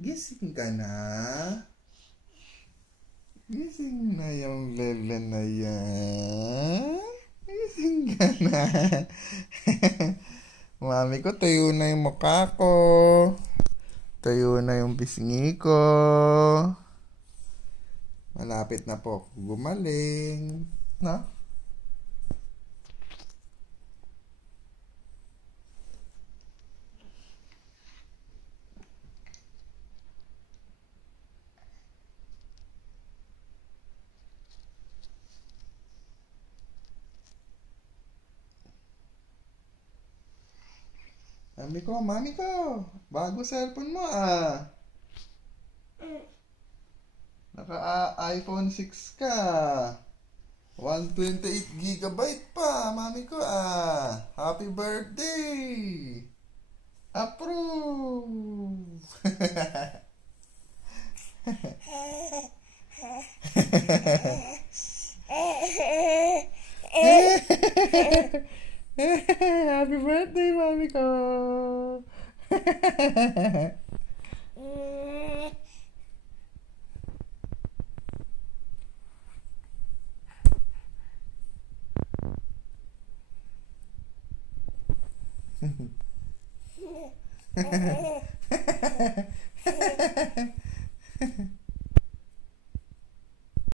Gising ka na? Gising na yung lele na yan? Gising ka na? Mami ko, tuyo na yung mukha ko. Tuyo na yung pisngi ko. Malapit na po ako gumaling. No? Mami ko, bago cellphone mo ah. Naka-iPhone 6 ka. 128 GB pa, mami ko ah. Happy birthday! Approve! Happy birthday, mami ko!